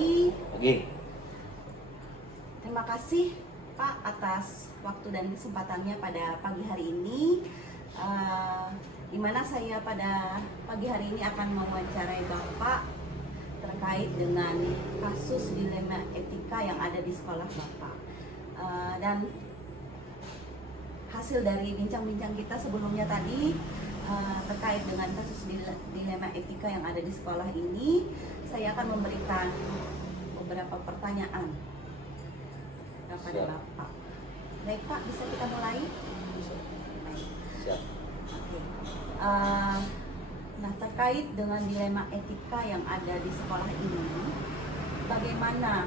pagi. Oke. Terima kasih Pak atas waktu dan kesempatannya pada pagi hari ini. Di mana saya pada pagi hari ini akan mewawancarai Bapak terkait dengan kasus dilema etika yang ada di sekolah Bapak. Dan hasil dari bincang-bincang kita sebelumnya tadi terkait dengan kasus dilema etika yang ada di sekolah ini, saya akan memberikan beberapa pertanyaan kepada Bapak. Baik Pak, bisa kita mulai? Bisa. Baik. Siap. Oke. Nah, terkait dengan dilema etika yang ada di sekolah ini, bagaimana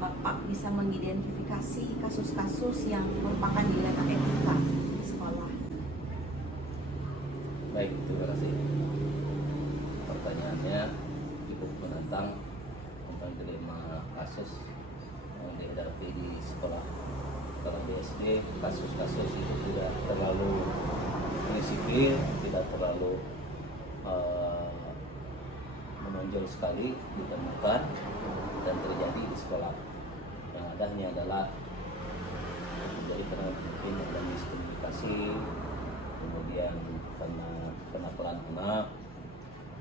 Bapak bisa mengidentifikasi kasus-kasus yang merupakan dilema etika di sekolah? Baik, terima kasih. Pertanyaannya cukup menantang tentang dilema kasus yang dihadapi di sekolah. Kalau di SD, kasus-kasus itu tidak terlalu prinsipil, tidak terlalu menonjol sekali ditemukan dan terjadi di sekolah. Yang adanya adalah dari mungkin ada miskomunikasi, kemudian karena kenakalan anak,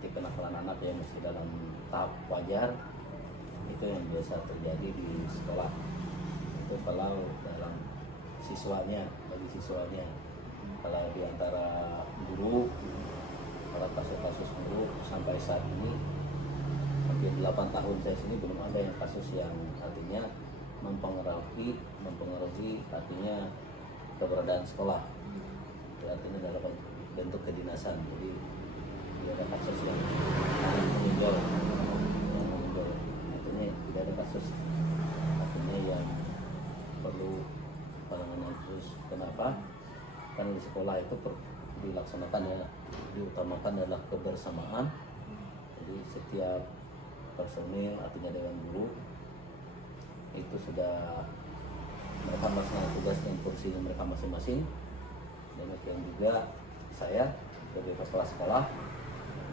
kenakalan anak yang masih dalam tahap wajar, itu yang biasa terjadi di sekolah. Itu kalau dalam siswanya, bagi siswanya, kalau di antara guru, kalau kasus-kasus guru sampai saat ini hampir 8 tahun saya sini belum ada yang kasus yang artinya mempengaruhi artinya keberadaan sekolah. Artinya dalam bentuk kedinasan, jadi tidak ada kasus yang menonjol, artinya tidak ada kasus artinya yang perlu penanganan khusus. Kenapa? Karena di sekolah itu dilaksanakan ya, diutamakan adalah kebersamaan. Jadi setiap personil artinya dewan guru itu sudah mereka melaksanakan tugas dan fungsinya mereka masing-masing. Demikian juga saya sebagai kepala sekolah.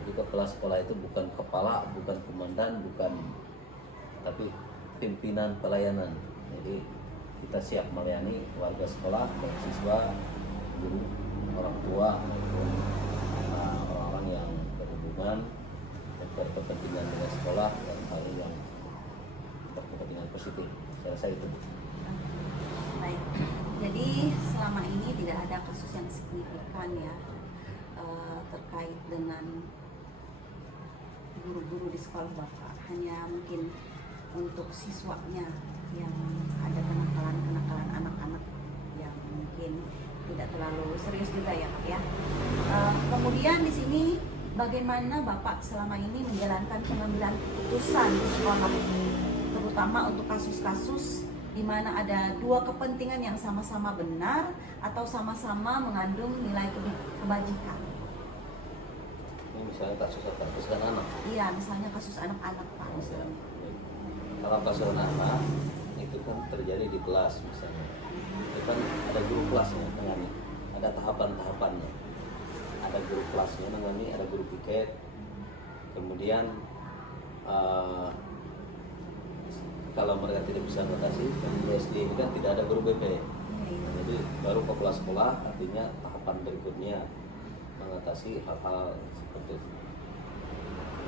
Jadi kepala sekolah itu bukan kepala, bukan komandan, bukan, tapi pimpinan pelayanan. Jadi kita siap melayani warga sekolah, siswa, guru, orang tua, maupun orang-orang yang berhubungan berkepentingan dengan sekolah dan hal yang berkepentingan positif. Saya rasa itu. Baik. Jadi selama ini tidak ada kasus yang signifikan ya terkait dengan guru-guru di sekolah Bapak. Hanya mungkin untuk siswanya yang ada kenakalan anak-anak yang mungkin tidak terlalu serius juga ya Pak ya. Kemudian di sini bagaimana Bapak selama ini menjalankan pengambilan keputusan di sekolah, terutama untuk kasus-kasus di mana ada dua kepentingan yang sama-sama benar atau sama-sama mengandung nilai kebajikan. Ini misalnya kasus apa? Kasus anak. Iya, misalnya kasus anak-anak Pak. Misalnya. Kalau kasus anak itu kan terjadi di kelas misalnya. Itu kan ada guru kelasnya menangani, ada tahapan-tahapannya. Ada guru kelasnya menangani, ada guru piket. Kemudian kalau mereka tidak bisa mengatasi, dan di SD ini kan tidak ada guru BP. Jadi baru kepala sekolah, artinya tahapan berikutnya mengatasi hal-hal seperti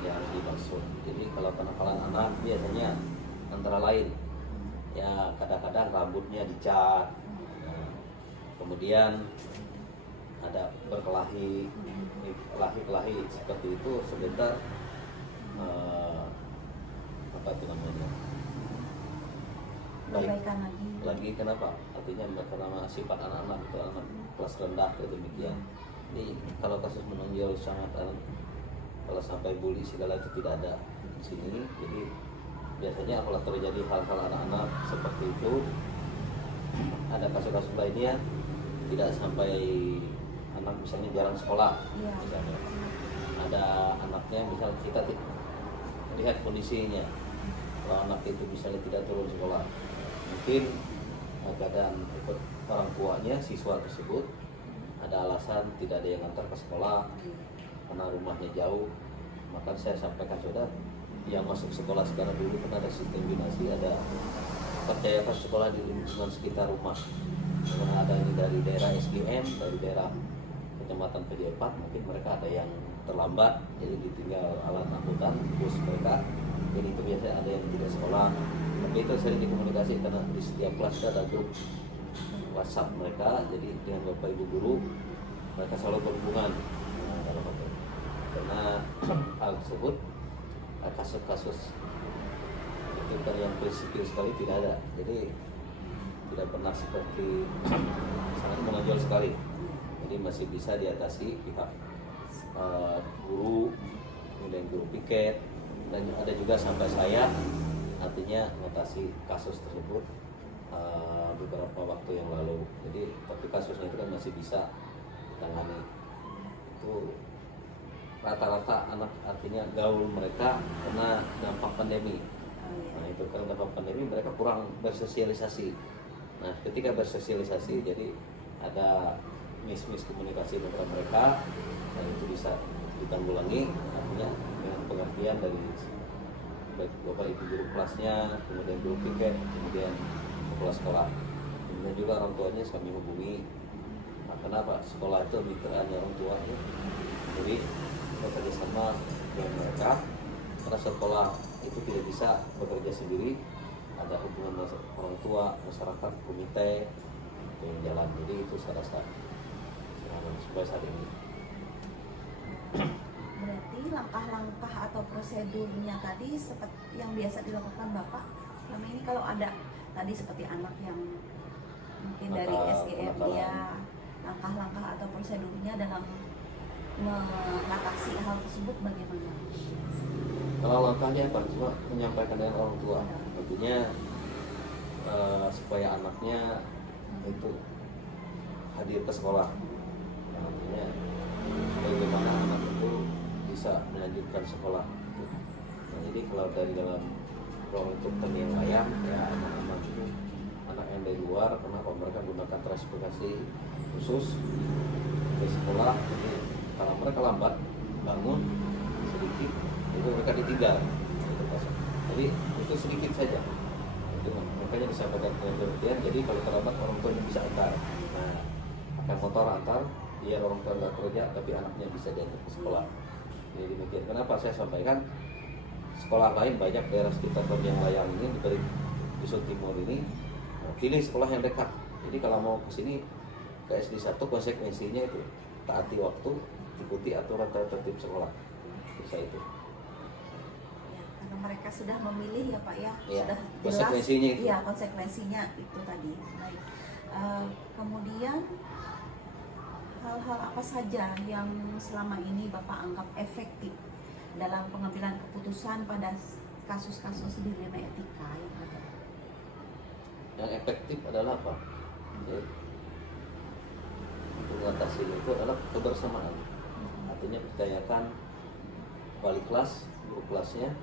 yang dimaksud. Jadi kalau kenakalan anak biasanya antara lain ya kadang-kadang rambutnya dicat, kemudian ada berkelahi seperti itu sebentar apa itu namanya Perbaikan lagi kenapa? Artinya karena sifat anak-anak itu anak kelas rendah itu demikian. Jadi kalau kasus menonjol sangat kalau sampai bully segala itu tidak ada di sini. Jadi biasanya kalau terjadi hal-hal anak-anak seperti itu, ada kasus-kasus lainnya tidak sampai anak misalnya jarang sekolah, misalnya ada anaknya misal kita lihat kondisinya, kalau anak itu misalnya tidak turun sekolah, mungkin keadaan ikut orang tuanya siswa tersebut ada alasan tidak ada yang antar ke sekolah karena rumahnya jauh, maka saya sampaikan sudah yang masuk sekolah sekarang, dulu kan ada sistem binasi, ada percaya ke sekolah di lingkungan sekitar rumah. Karena ada ini dari daerah SDM, dari daerah kecamatan PD4, mungkin mereka ada yang terlambat, jadi ditinggal alat angkutan bus mereka. Jadi itu biasanya ada yang tidak sekolah. Tapi itu sering dikomunikasi karena di setiap kelas ada grup WhatsApp mereka. Jadi dengan bapak ibu guru mereka selalu berhubungan dalam hal itu. Karena hal tersebut kasus-kasus itu kan yang prinsipil sekali tidak ada. Jadi tidak pernah seperti sangat menonjol sekali. Jadi masih bisa diatasi pihak guru, kemudian guru piket, dan ada juga sampai saya artinya mengatasi kasus tersebut beberapa waktu yang lalu. Jadi tapi kasusnya itu kan masih bisa ditangani. Itu rata-rata anak artinya gaul mereka karena dampak pandemi. Nah itu karena dampak pandemi mereka kurang bersosialisasi. Nah ketika bersosialisasi jadi ada miskomunikasi antara mereka, dan itu bisa ditanggulangi artinya dengan pengertian dari baik bapak ibu guru kelasnya, kemudian guru piket, kemudian kepala sekolah, kemudian juga orang tuanya kami hubungi. Nah, kenapa sekolah itu mitraannya orang tuanya, jadi bekerja sama dengan mereka karena sekolah itu tidak bisa bekerja sendiri, ada hubungan orang tua, masyarakat, komite itu yang jalan. Jadi itu saya rasa supaya saat ini. Berarti langkah-langkah atau prosedurnya tadi seperti yang biasa dilakukan Bapak selama ini, kalau ada tadi seperti anak yang mungkin dari SGM, dia langkah-langkah atau prosedurnya dalam mengatasi hal tersebut bagaimana? Kalau langkahnya apa? Cuma menyampaikan dengan orang tua, artinya supaya anaknya itu hadir ke sekolah. Artinya bagaimana anak itu bisa melanjutkan sekolah. Nah, jadi kalau dari dalam ruang lingkup yang layak, ya anak-anak itu anak yang dari luar, kenapa mereka gunakan transportasi khusus di sekolah. Jadi kalau mereka lambat bangun sedikit, itu mereka ditinggal. Jadi itu sedikit saja. Itu makanya disampaikan pengertian. Jadi kalau terlambat orang tuanya bisa antar. Nah, akan motor antar, biar orang tua nggak kerja, tapi anaknya bisa diantar ke sekolah. Jadi demikian. Kenapa saya sampaikan sekolah lain banyak daerah sekitar yang layang ini dari Dusun Timur ini, pilih sekolah yang dekat. Jadi kalau mau ke sini ke SD 1, konsekuensinya itu taati waktu, ikuti aturan tertib sekolah. Bisa itu. Ya, karena mereka sudah memilih ya Pak ya, Ya, sudah jelas. konsekuensinya itu. Iya, konsekuensinya itu tadi. Baik. Kemudian hal-hal apa saja yang selama ini Bapak anggap efektif dalam pengambilan keputusan pada kasus-kasus dilema etika yang ada? Yang efektif adalah apa? Jadi, untuk mengatasi itu adalah kebersamaan. Artinya percayakan wali kelas, guru kelasnya,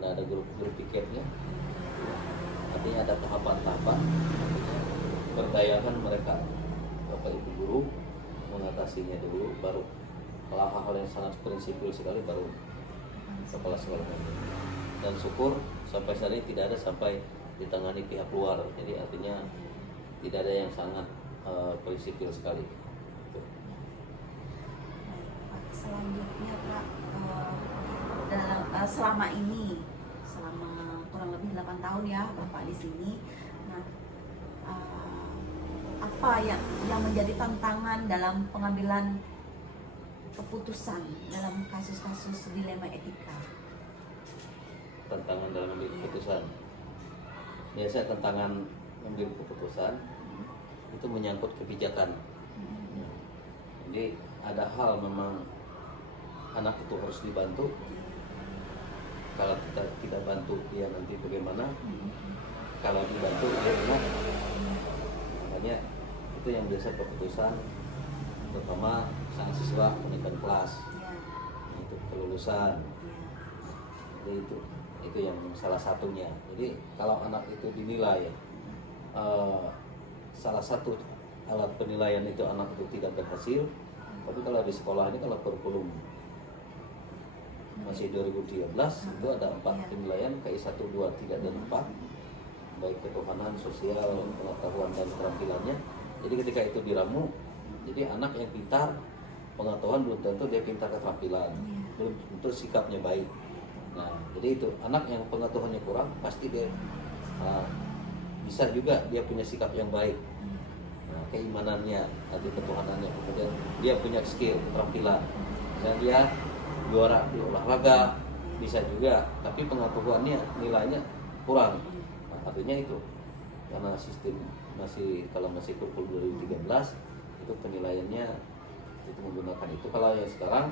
dan ada guru piketnya. Artinya ada tahapan-tahapan. Artinya berdayakan mereka, bapak ibu guru, mengatasinya dulu, baru kalau hal-hal yang sangat prinsipil sekali baru kepala sekolah. Dan syukur sampai saat ini tidak ada sampai ditangani pihak luar. Jadi artinya tidak ada yang sangat prinsipil sekali. Selanjutnya Pak, dalam selama ini, selama kurang lebih 8 tahun ya Bapak di sini. Nah, apa yang menjadi tantangan dalam pengambilan keputusan dalam kasus-kasus dilema etika? Tantangan dalam mengambil keputusan. Biasa tantangan mengambil keputusan itu menyangkut kebijakan. Jadi ada hal memang anak itu harus dibantu. Kalau kita tidak bantu dia nanti bagaimana? Kalau dibantu dia enak. Makanya itu yang biasa keputusan, terutama sang siswa pendidikan kelas, itu kelulusan. Jadi itu yang salah satunya. Jadi kalau anak itu dinilai salah satu alat penilaian itu anak itu tidak berhasil, tapi kalau di sekolah ini kalau kurikulum masih 2013 itu ada 4 Iya. penilaian KI 1, 2, 3 dan 4, baik ketuhanan, sosial, pengetahuan dan keterampilannya. Jadi ketika itu diramu, jadi anak yang pintar pengetahuan belum tentu dia pintar keterampilan, belum tentu sikapnya baik. Nah, jadi itu anak yang pengetahuannya kurang pasti dia bisa juga dia punya sikap yang baik. Nah, keimanannya, tadi ketuhanannya, kemudian dia punya skill, keterampilan, dan dia juara di olahraga bisa juga, tapi pengetahuannya nilainya kurang. Nah, artinya itu karena sistem kalau masih kurikulum 2013 itu penilaiannya itu menggunakan itu. Kalau yang sekarang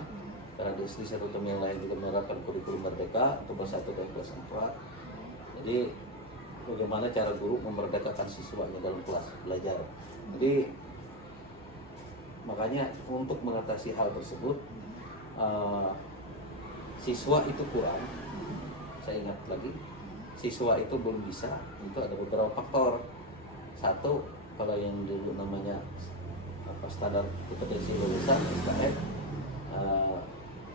karena di satu yang lain juga menerapkan kurikulum merdeka untuk kelas 1 dan kelas 4. Jadi bagaimana cara guru memerdekakan siswanya dalam kelas belajar. Jadi makanya untuk mengatasi hal tersebut, siswa itu kurang. Saya ingat lagi, siswa itu belum bisa. Itu ada beberapa faktor. Satu, kalau yang dulu namanya standar kompetensi lulusan SKM,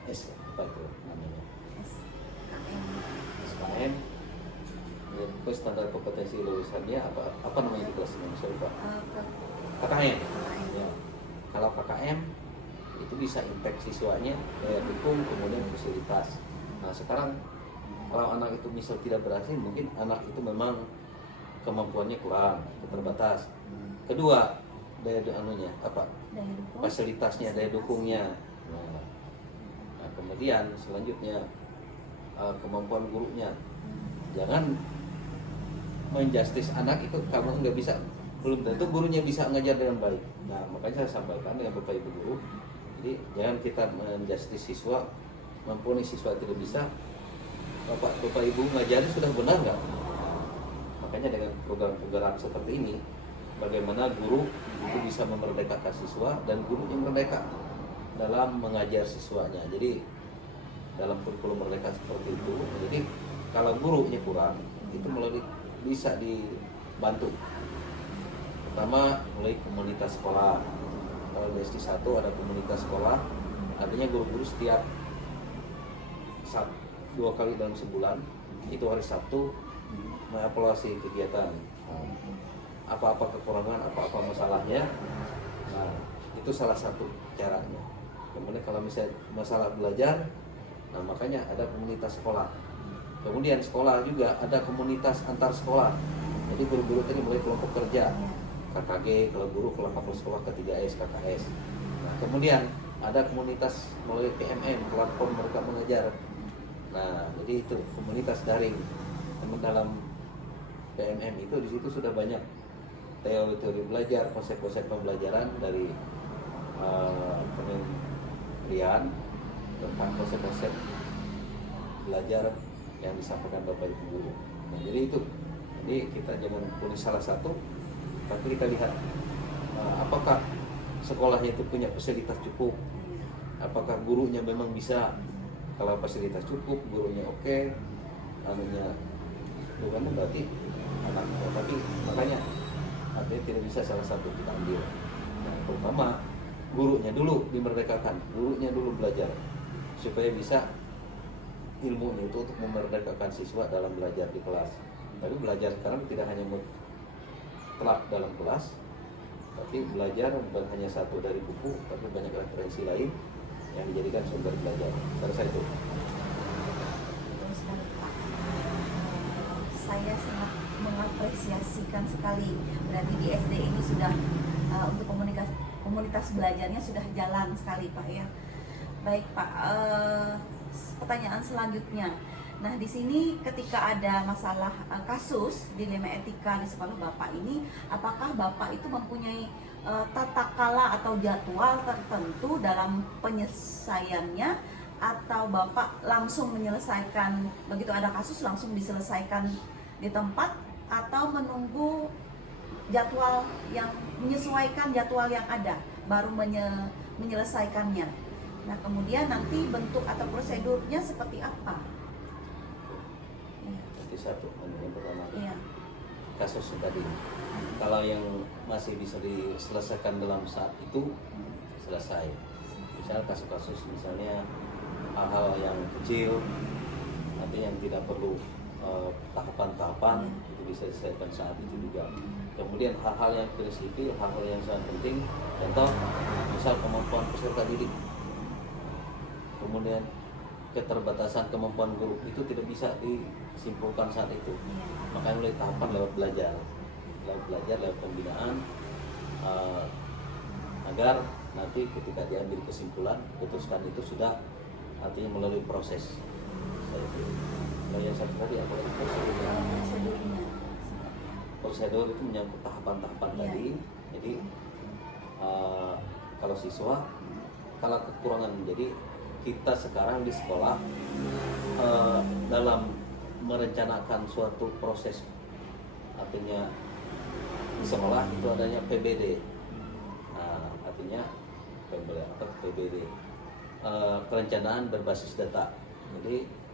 apa itu namanya? SKM. Itu standar kompetensi lulusannya apa namanya di kelas ini? Saya lupa. KKM. Ya. Kalau KKM itu bisa impact siswanya, daya dukung, kemudian fasilitas. Nah sekarang kalau anak itu misal tidak berhasil, mungkin anak itu memang kemampuannya kurang, terbatas. Kedua, daya fasilitasnya, daya dukungnya. Nah, kemudian selanjutnya kemampuan gurunya. Jangan menjustis anak itu kalau nggak bisa, belum tentu gurunya bisa ngajar dengan baik. Nah makanya saya sampaikan dengan Bapak Ibu guru, jadi jangan kita menjustis siswa, mampuni siswa tidak bisa. Bapak Ibu ngajari sudah benar nggak? Makanya dengan program-program seperti ini, bagaimana guru itu bisa memerdekakan siswa dan guru yang merdeka dalam mengajar siswanya. Jadi dalam kurikulum merdeka seperti itu, jadi kalau gurunya kurang, itu bisa dibantu. Pertama, mulai komunitas sekolah. Kalau di SD 1 ada komunitas sekolah, artinya guru-guru setiap 2 kali dalam sebulan, itu hari Sabtu mengevaluasi kegiatan, apa-apa kekurangan, apa-apa masalahnya. Nah, itu salah satu caranya. Kemudian kalau misalnya masalah belajar, nah makanya ada komunitas sekolah. Kemudian sekolah juga ada komunitas antar sekolah. Jadi guru-guru tadi mulai kelompok kerja, KKG, kalau guru kelompok sekolah ke-3S, KKS. Nah, kemudian ada komunitas melalui PMM, platform mereka mengajar. Nah, jadi itu komunitas daring. Namun dalam PMM itu di situ sudah banyak teori-teori belajar, konsep-konsep pembelajaran dari kementerian tentang konsep-konsep belajar yang disampaikan Bapak Ibu guru. Nah, jadi itu. Jadi kita jangan pilih salah satu, tapi kita lihat apakah sekolahnya itu punya fasilitas cukup, apakah gurunya memang bisa. Kalau fasilitas cukup, gurunya oke, anunya bukan berarti anak, tapi makanya artinya tidak bisa salah satu kita ambil. Nah, pertama gurunya dulu dimerdekakan, gurunya dulu belajar supaya bisa ilmunya itu untuk memerdekakan siswa dalam belajar di kelas. Tapi belajar sekarang tidak hanya mutlak dalam kelas, tapi belajar bukan hanya satu dari buku, tapi banyak referensi lain yang dijadikan sumber belajar. Saya itu. Terus Pak, saya sangat mengapresiasikan sekali. Berarti di SD ini sudah untuk komunitas belajarnya sudah jalan sekali Pak ya. Baik Pak, pertanyaan selanjutnya. Nah di sini ketika ada masalah kasus dilema etika di sekolah Bapak ini, apakah Bapak itu mempunyai tata kala atau jadwal tertentu dalam penyelesaiannya, atau Bapak langsung menyelesaikan begitu ada kasus langsung diselesaikan di tempat, atau menunggu jadwal yang menyesuaikan jadwal yang ada baru menyelesaikannya? Nah kemudian nanti bentuk atau prosedurnya seperti apa? Itu satu, yang pertama. Iya. Kasus tadi. Kalau yang masih bisa diselesaikan dalam saat itu selesai. Misal kasus-kasus misalnya hal-hal yang kecil, nanti yang tidak perlu tahapan-tahapan itu bisa diselesaikan saat itu juga. Kemudian hal-hal yang prinsipil, hal-hal yang sangat penting, contoh misal kemampuan peserta didik, kemudian keterbatasan kemampuan guru itu tidak bisa disimpulkan saat itu. Makanya mulai tahapan lewat belajar, lewat pembinaan, agar nanti ketika diambil kesimpulan, putuskan itu sudah artinya melalui proses. Nah, yang satu tadi apa lagi? Prosedur itu menyangkut tahapan-tahapan tadi. Jadi kalau siswa, kalau kekurangan, jadi kita sekarang di sekolah dalam merencanakan suatu proses, artinya di sekolah itu adanya PBD, artinya PBD, perencanaan berbasis data. Jadi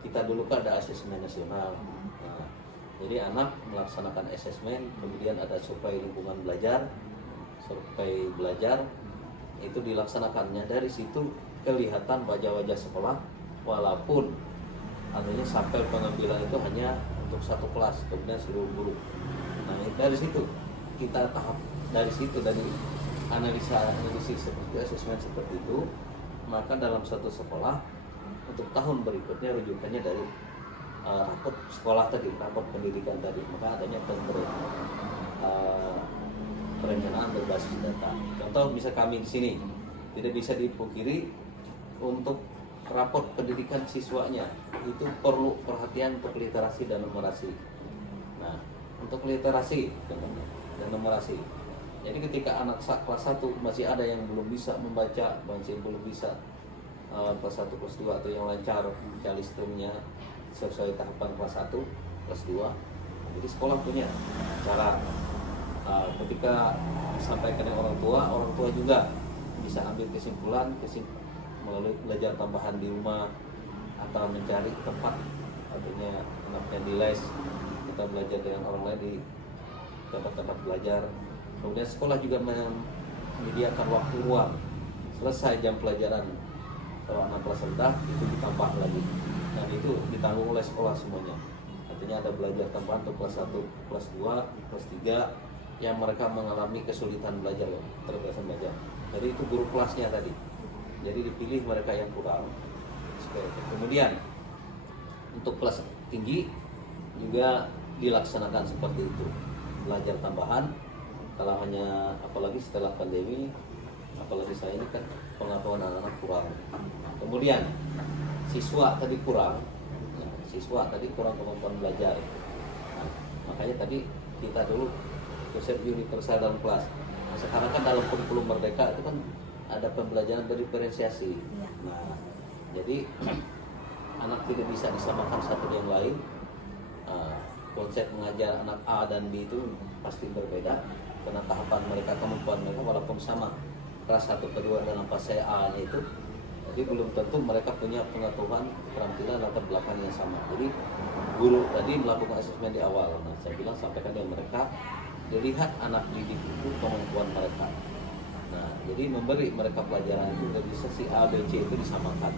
kita dulu kan ada asesmen nasional. Nah, jadi anak melaksanakan asesmen, kemudian ada survei lingkungan belajar, itu dilaksanakannya. Dari situ kelihatan wajah-wajah sekolah, walaupun artinya sampai pengambilan itu hanya untuk satu kelas, kemudian seluruh guru. Nah, dari situ kita dari analisis seperti asesmen seperti itu, maka dalam satu sekolah untuk tahun berikutnya rujukannya dari rapot sekolah tadi, rapot pendidikan tadi, maka adanya perencanaan berbasis data. Contoh bisa kami di sini tidak bisa dipungkiri untuk rapot pendidikan siswanya itu perlu perhatian untuk literasi dan numerasi. Nah, untuk literasi dan numerasi, jadi ketika anak kelas 1 masih ada yang belum bisa membaca, masih belum bisa kelas 1, kelas 2 atau yang lancar membaca listumnya sesuai tahapan kelas 1, kelas 2. Jadi sekolah punya cara ketika disampaikan oleh orang tua juga bisa ambil kesimpulan melalui belajar tambahan di rumah atau mencari tempat, artinya anaknya di les, kita belajar dengan orang lain di tempat-tempat belajar. Kemudian sekolah juga menyediakan waktu luang selesai jam pelajaran, kalau anak kelas rendah itu ditambah lagi, dan itu ditanggung oleh sekolah semuanya. Artinya ada belajar tambahan untuk kelas 1, kelas 2, kelas 3 yang mereka mengalami kesulitan belajar, keterbatasan belajar. Jadi itu guru kelasnya tadi. Jadi dipilih mereka yang kurang. Kemudian untuk kelas tinggi juga dilaksanakan seperti itu, belajar tambahan. Kalau hanya apalagi setelah pandemi, apalagi saya ini kan pengetahuan anak-anak kurang. Kemudian siswa tadi kurang kemampuan belajar. Nah, makanya tadi kita dulu konsep universal dalam kelas. Nah, sekarang kan dalam kurikulum Merdeka itu kan ada pembelajaran berdiferensiasi. Nah, jadi anak tidak bisa disamakan satu dengan lain. Konsep mengajar anak A dan B itu pasti berbeda karena tahapan mereka, kemampuan mereka walaupun sama kelas 1, kedua dalam fase A itu, jadi belum tentu mereka punya pengetahuan, keterampilan, latar belakang yang sama. Jadi guru tadi melakukan asesmen di awal. Nah, saya bilang sampaikan dengan mereka, dilihat anak didik itu kemampuan mereka. Nah, jadi memberi mereka pelajaran itu tidak bisa si A, B, C itu disamakan.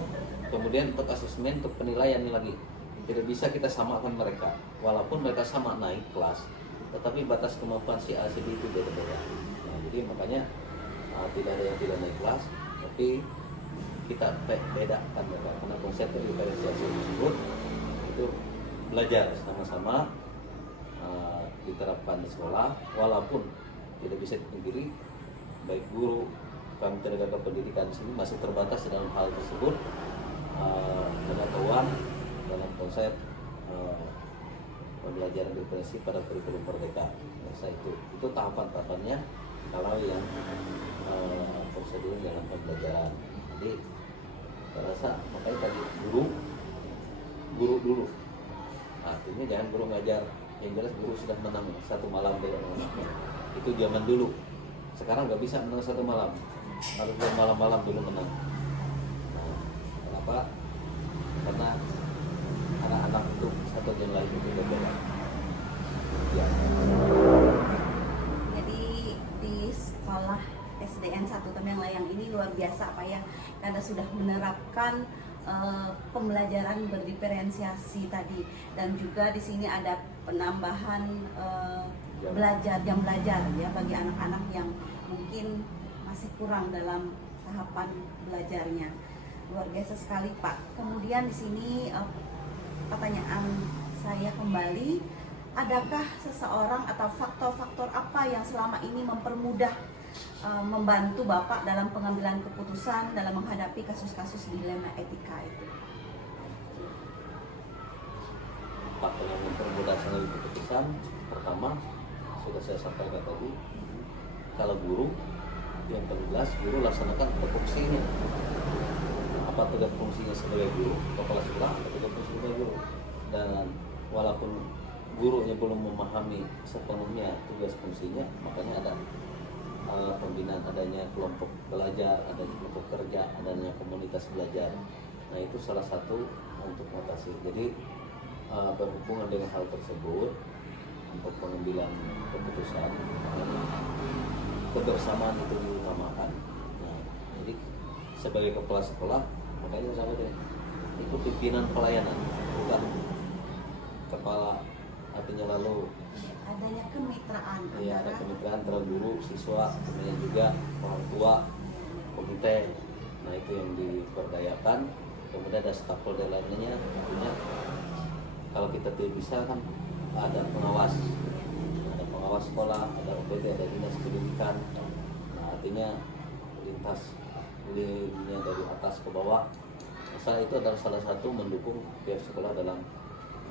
Kemudian untuk asesmen, untuk penilaian lagi, tidak bisa kita samakan mereka. Walaupun mereka sama naik kelas, tetapi batas kemampuan si A, si B itu beda-beda. Nah, jadi makanya tidak ada yang tidak naik kelas, tapi kita bedakan mereka. Karena konsep diferensiasi tersebut itu belajar sama-sama diterapkan di sekolah, walaupun tidak bisa dipungkiri baik guru, kami tenaga kependidikan di sini masih terbatas dalam hal tersebut, pengetahuan dalam konsep pembelajaran diferensiasi pada kurikulum Merdeka. Nah, itu tahapan-tahapannya kalau yang prosedur dalam pembelajaran. Jadi saya rasa makanya tadi guru dulu. Artinya jangan guru ngajar, yang jelas guru sudah menang satu malam dengan anaknya. Itu zaman dulu. Sekarang nggak bisa menang satu malam, harus malam-malam dulu menang. Nah, kenapa? Karena anak-anak itu satu yang lain itu berbeda. Ya. Jadi di sekolah SDN 1 Temenglayang ini luar biasa Pak ya, karena sudah menerapkan pembelajaran berdiferensiasi tadi, dan juga di sini ada penambahan jam belajar ya bagi anak-anak yang mungkin masih kurang dalam tahapan belajarnya. Luar biasa sekali Pak. Kemudian di sini pertanyaan saya kembali, adakah seseorang atau faktor-faktor apa yang selama ini mempermudah membantu Bapak dalam pengambilan keputusan dalam menghadapi kasus-kasus dilema etika itu? Faktor yang mempermudah mengambil keputusan pertama sudah saya sampaikan tadi, kalau guru yang jelas guru laksanakan fungsinya. Apa tugas fungsinya sebagai guru, kepala sekolah, atau tugas fungsi sebagai guru. Dan walaupun gurunya belum memahami sepenuhnya tugas fungsinya, makanya ada pembinaan, adanya kelompok belajar, adanya kelompok kerja, adanya komunitas belajar. Nah itu salah satu untuk mengatasi. Jadi berhubungan dengan hal tersebut, untuk pengambilan keputusan kebersamaan itu diutamakan. Nah, jadi sebagai kepala sekolah, makanya saya sampaikan itu pimpinan pelayanan, bukan kepala. Artinya lalu adanya kemitraan ya, ada antara kemitraan antara guru, siswa, kemudian juga orang tua, komite. Nah itu yang diberdayakan. Kemudian ada stakeholder lainnya, artinya kalau kita tidak bisa kan ada pengawas sekolah, ada OPT, ada dinas pendidikan. Nah artinya lintas linknya dari atas ke bawah. Masalah itu adalah salah satu mendukung pihak sekolah dalam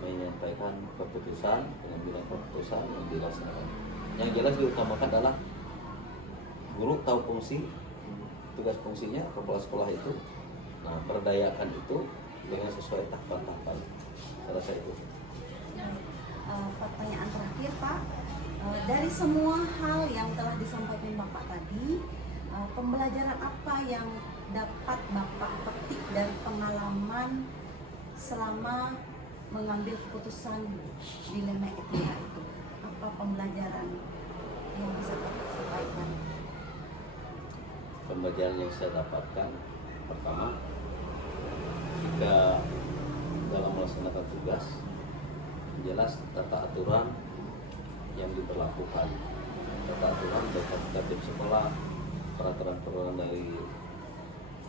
menyampaikan keputusan, pengambilan keputusan yang dilaksanakan. Yang jelas diutamakan adalah guru tahu fungsi, tugas fungsinya kepala sekolah itu. Nah berdayakan itu dengan sesuai tahapan-tahapan. Saya rasa itu. Pertanyaan terakhir Pak, dari semua hal yang telah disampaikan Bapak tadi, pembelajaran apa yang dapat Bapak petik dari pengalaman selama mengambil keputusan dilema etika itu? Apa pembelajaran yang bisa Bapak sampaikan? Pembelajaran yang saya dapatkan pertama, jika dalam melaksanakan tugas jelas tata aturan yang diberlakukan, tata aturan baik tertib sekolah, peraturan-peraturan dari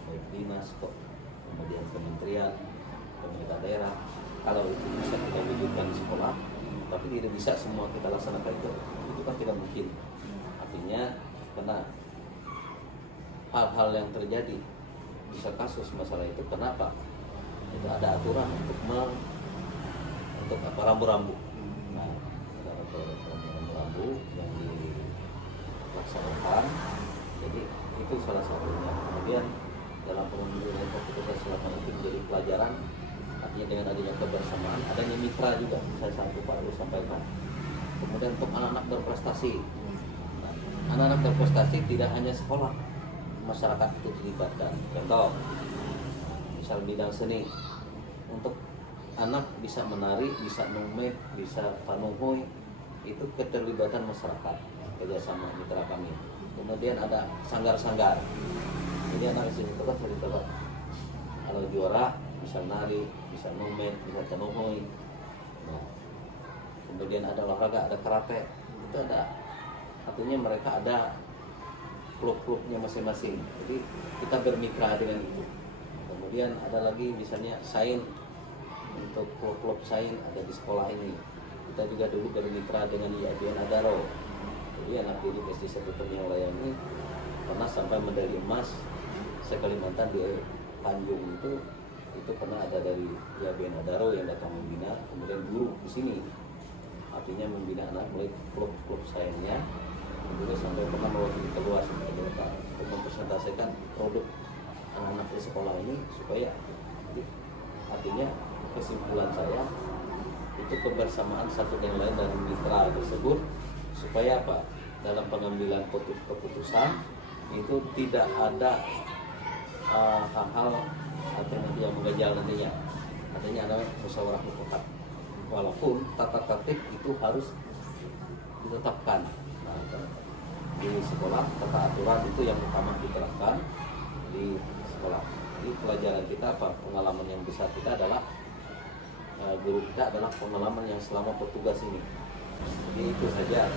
baik dinas, kemudian kementerian, pemerintah daerah. Kalau itu bisa kita wujudkan di sekolah, tapi tidak bisa semua kita laksanakan itu kan tidak mungkin. Artinya karena hal-hal yang terjadi bisa kasus masalah itu, kenapa? Itu ada aturan untuk apa, rambu-rambu. Nah, ada rambu-rambu yang dilaksanakan. Jadi itu salah satunya. Kemudian dalam pengambilan keputusan selama itu menjadi pelajaran. Artinya dengan adanya kebersamaan, adanya mitra juga. Saya harus sampaikan. Kemudian untuk anak-anak berprestasi. Nah, anak-anak berprestasi tidak hanya sekolah, masyarakat itu dilibatkan. Contoh, misal bidang seni, untuk anak bisa menari, bisa numet, bisa panuhoi, itu keterlibatan masyarakat, kerjasama mitra kami. Kemudian ada sanggar-sanggar. Jadi anak sini terus cerita, kalau juara bisa nari, bisa numet, bisa panuhoi. Nah, kemudian ada olahraga, ada karate, itu ada. Artinya mereka ada klub-klubnya masing-masing. Jadi kita bermitra dengan itu. Kemudian ada lagi misalnya sains, untuk klub-klub sains ada di sekolah ini. Kita juga dulu bermitra dengan IABN Adaro. Jadi anak didik SD 1 Ternyawa ini pernah sampai medali emas se-Kalimantan di Tanjung itu pernah ada dari IABN Adaro yang datang membina. Kemudian guru di sini, artinya membina anak mulai klub-klub sainsnya. Juga sampai pernah mewakili keluar untuk mempresentasikan produk anak-anak di sekolah ini supaya, artinya kesimpulan saya itu kebersamaan satu dengan lain dan mitra tersebut supaya apa, dalam pengambilan keputusan itu tidak ada hal-hal alternatif yang mengganjal nantinya. Artinya ada musyawarah mufakat, walaupun tata tertib itu harus ditetapkan. Nah, di sekolah tata aturan itu yang utama diterapkan di sekolah. Jadi pelajaran kita apa, pengalaman yang besar kita adalah guru kita adalah pengalaman yang selama bertugas ini. Jadi itu saja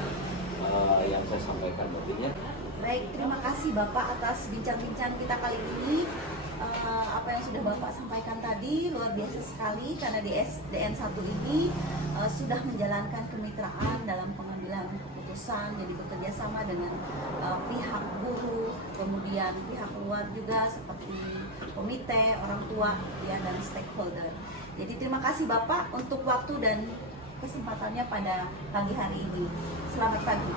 yang saya sampaikan nantinya. Baik, terima kasih Bapak atas bincang-bincang kita kali ini. Apa yang sudah Bapak sampaikan tadi luar biasa sekali karena di SDN 1 ini sudah menjalankan kemitraan dalam pengambilan keputusan, jadi bekerja sama dengan pihak guru, kemudian pihak luar juga seperti komite, orang tua, ya, dan stakeholder. Jadi terima kasih Bapak untuk waktu dan kesempatannya pada pagi hari ini. Selamat pagi.